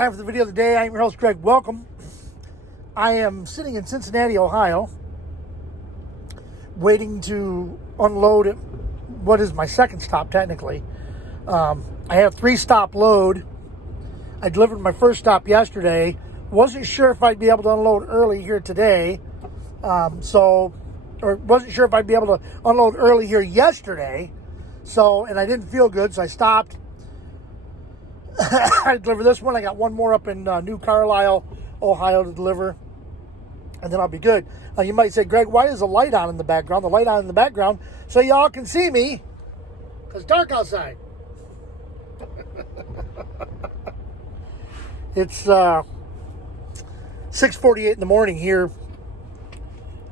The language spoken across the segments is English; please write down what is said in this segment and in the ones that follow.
time for the video of the day. I'm your host, Greg. Welcome. I am sitting in Cincinnati, Ohio, waiting to unload what is my second stop, technically. I have 3-stop load. I delivered my first stop yesterday. Wasn't sure if I'd be able to unload early here today. Or wasn't sure if I'd be able to unload early here yesterday. And I didn't feel good, so I stopped. I delivered this one. I got one more up in New Carlisle, Ohio to deliver. And then I'll be good. You might say, Greg, why is the light on in the background? The light on in the background so y'all can see me, because it's dark outside. It's 6:48 in the morning here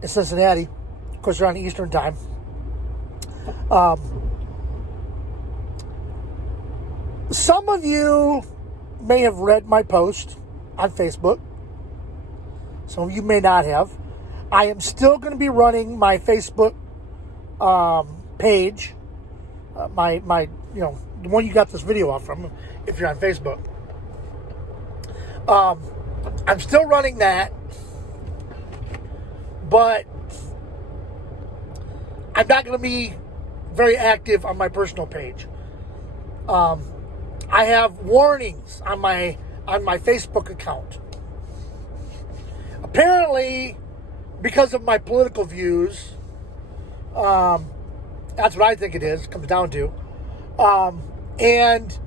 in Cincinnati. Of course, we're on Eastern time. Some of you may have read my post on Facebook. Some of you may not have. I am still going to be running my Facebook page, the one you got this video off from, if you're on Facebook. I'm still running that, but I'm not going to be very active on my personal page. I have warnings on my Facebook account. Apparently, because of my political views, that's what I think it is, comes down to. And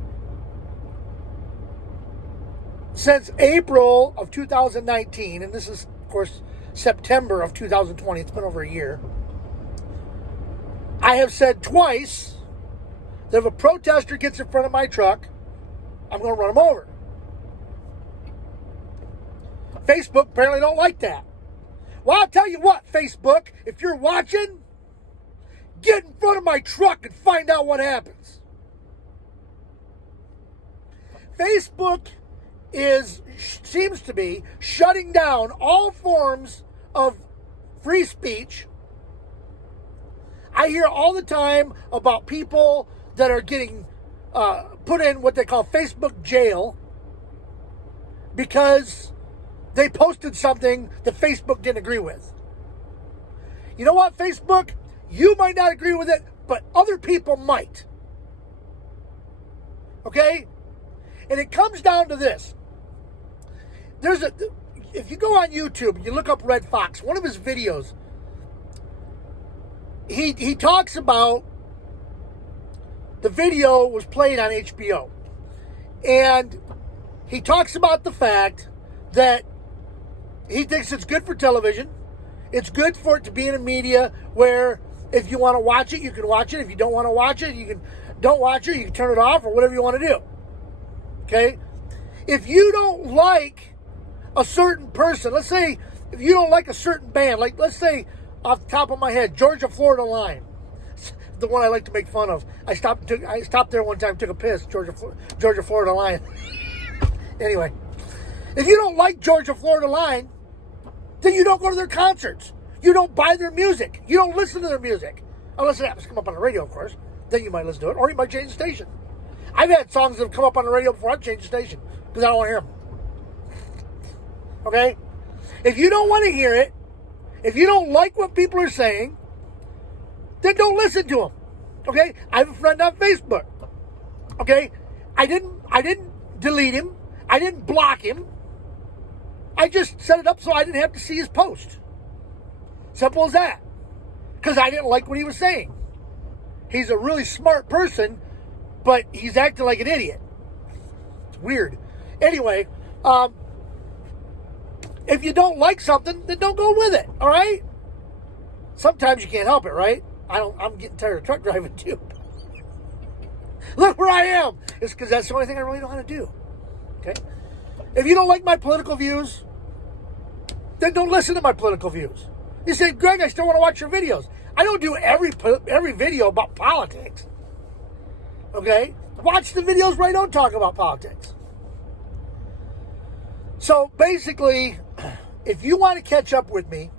since April of 2019, and this is, of course, September of 2020, it's been over a year, I have said twice that if a protester gets in front of my truck, I'm going to run them over. Facebook apparently don't like that. Well, I'll tell you what, Facebook, if you're watching, get in front of my truck and find out what happens. Facebook seems to be shutting down all forms of free speech. I hear all the time about people that are getting put in what they call Facebook jail because they posted something that Facebook didn't agree with. You know what, Facebook? You might not agree with it, but other people might. Okay? And it comes down to this. If you go on YouTube and you look up Red Fox, one of his videos, he talks about the video was played on HBO. And he talks about the fact that he thinks it's good for television. It's good for it to be in a media where if you want to watch it, you can watch it. If you don't want to watch it, don't watch it. You can turn it off or whatever you want to do. Okay? If you don't like a certain person, let's say if you don't like a certain band, like let's say off the top of my head, Georgia Florida Line, the one I like to make fun of. I stopped there one time, took a piss. Georgia Florida Line. Anyway, if you don't like Georgia Florida Line, then you don't go to their concerts. You don't buy their music. You don't listen to their music. Unless it happens to come up on the radio, of course. Then you might listen to it. Or you might change the station. I've had songs that have come up on the radio before I've changed the station. Because I don't want to hear them. Okay? If you don't want to hear it, if you don't like what people are saying, then don't listen to them. Okay? I have a friend on Facebook. Okay? I didn't delete him. I didn't block him. I just set it up so I didn't have to see his post. Simple as that. Because I didn't like what he was saying. He's a really smart person, but he's acting like an idiot. It's weird. Anyway, if you don't like something, then don't go with it. All right? Sometimes you can't help it, right? I'm getting tired of truck driving too. Look where I am. It's because that's the only thing I really know how to do. Okay? If you don't like my political views, then don't listen to my political views. You say, Greg, I still want to watch your videos. I don't do every video about politics. Okay? Watch the videos where I don't talk about politics. So basically, if you want to catch up with me,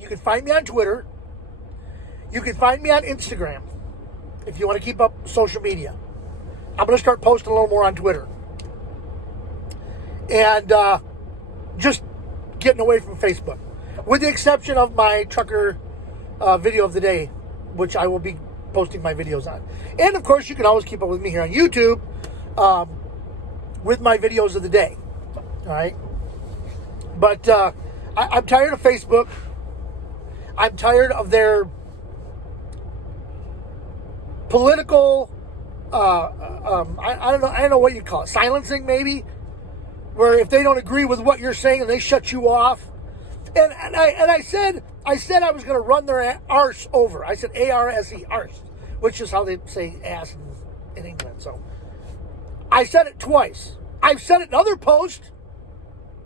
you can find me on Twitter. You can find me on Instagram if you want to keep up social media. I'm going to start posting a little more on Twitter. and just getting away from Facebook, with the exception of my trucker video of the day, which I will be posting my videos on. And of course, you can always keep up with me here on YouTube with my videos of the day. All right. But I'm tired of Facebook. I'm tired of their political, I don't know what you call it, silencing maybe, where if they don't agree with what you're saying and they shut you off. And I said I was going to run their arse over. I said A-R-S-E, arse, which is how they say ass in England. So I said it twice. I've said it in other posts,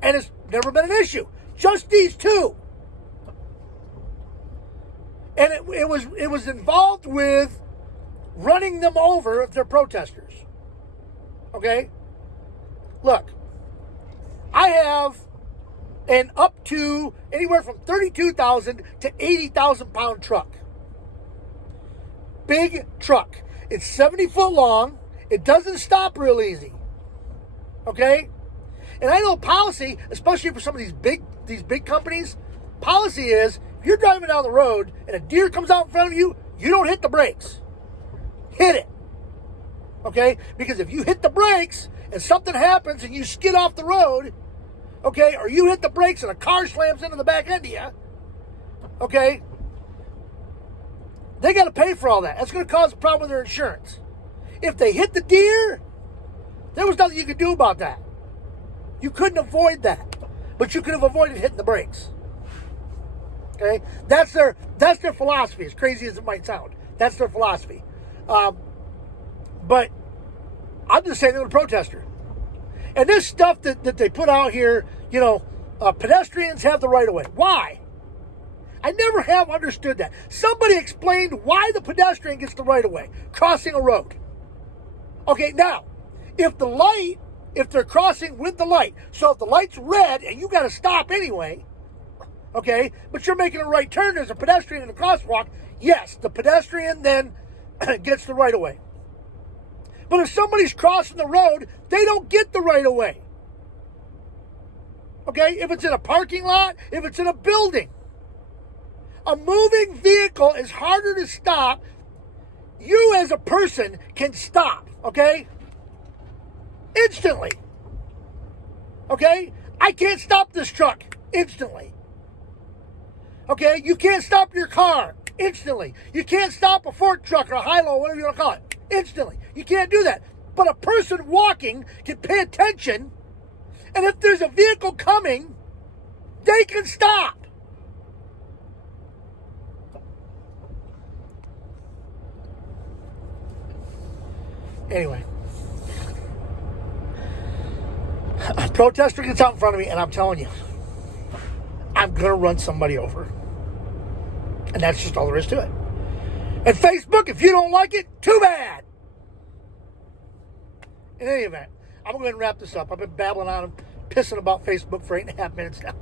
and it's never been an issue. Just these two. And it was involved with running them over if they're protesters. Okay? Look, I have an up to anywhere from 32,000 to 80,000 pound truck. Big truck. It's 70 foot long. It doesn't stop real easy. Okay? And I know policy, especially for some of these big companies, policy is if you're driving down the road and a deer comes out in front of you, you don't hit the brakes. Hit it. Okay? Because if you hit the brakes and something happens and you skid off the road, okay, or you hit the brakes and a car slams into the back end of you, okay, they got to pay for all that. That's going to cause a problem with their insurance. If they hit the deer, there was nothing you could do about that. You couldn't avoid that, but you could have avoided hitting the brakes. Okay, that's their philosophy. As crazy as it might sound, that's their philosophy. But I'm just saying they're a protester. And this stuff that they put out here, you know, pedestrians have the right of way. Why? I never have understood that. Somebody explained why the pedestrian gets the right of way, crossing a road. Okay, now, if they're crossing with the light, so if the light's red and you got to stop anyway, okay, but you're making a right turn, there's a pedestrian in the crosswalk, yes, the pedestrian then gets the right of way. But if somebody's crossing the road, they don't get the right of way. Okay, if it's in a parking lot, if it's in a building. A moving vehicle is harder to stop. You as a person can stop, okay? Instantly. Okay? I can't stop this truck instantly. Okay? You can't stop your car instantly. You can't stop a fork truck or a high-low, whatever you want to call it, instantly. You can't do that. But a person walking can pay attention, and if there's a vehicle coming, they can stop. Anyway, a protester gets out in front of me, and I'm telling you, I'm going to run somebody over. And that's just all there is to it. And Facebook, if you don't like it, too bad. In any event, I'm going to go ahead and wrap this up. I've been babbling on and pissing about Facebook for 8.5 minutes now.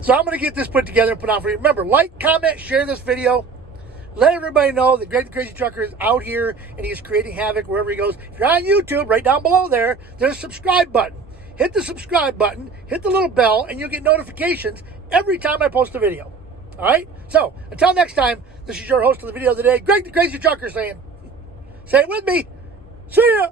So I'm going to get this put together and put on for you. Remember, like, comment, share this video. Let everybody know that Greg the Crazy Trucker is out here and he's creating havoc wherever he goes. If you're on YouTube, right down below there's a subscribe button. Hit the subscribe button, hit the little bell, and you'll get notifications every time I post a video. All right? So, until next time, this is your host of the video of the day, Greg the Crazy Trucker saying, say it with me, see ya!